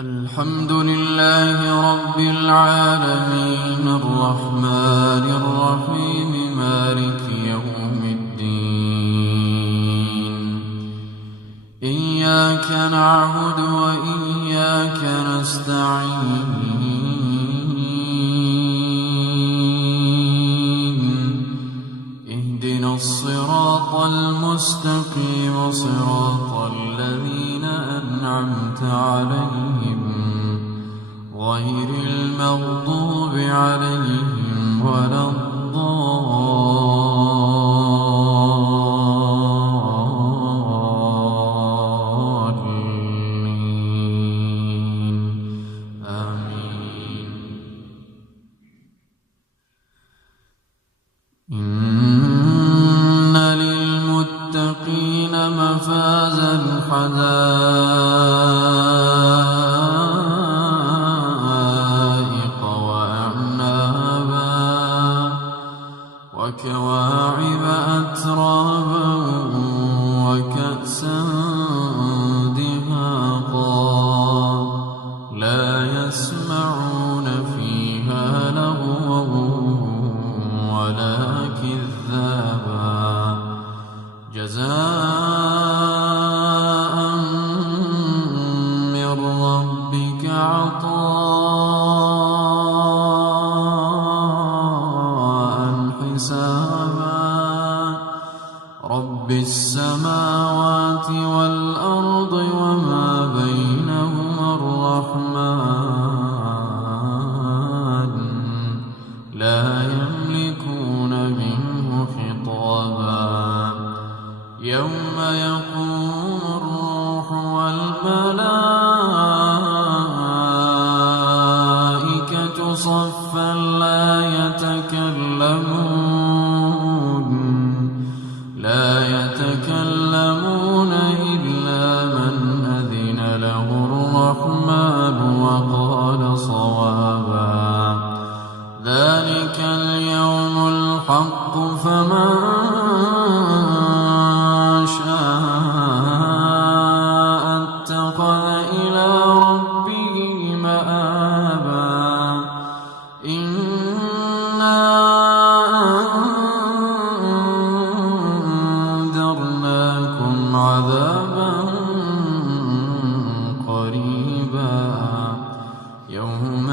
الحمد لله رب العالمين الرحمن الرحيم مالك يوم الدين إياك نعبد وإياك نستعين اهدنا الصراط المستقيم صراط الذين أنعمت عليهم غير المغضوب عليهم ولا الضالين آمين. إن للمتقين مفازا حدائق وأعنابا وكواعب أترابا وكأسا دهاقا لا يسمعون فيها لغوا ولا كذابا جزاء من ربك عطاء حسابا رب السماوات والأرض وما بينهما الرحمن لا يملكون منه خطابا يوم يقوم الروح والملائكة صفا لا يتكلمون إلا من أذن له الرحمن وقال صوابا ذلك اليوم الحق فمن شاء اتخذ إلى ربه مآبا إنا أنذرناكم عذابا قريبا يوم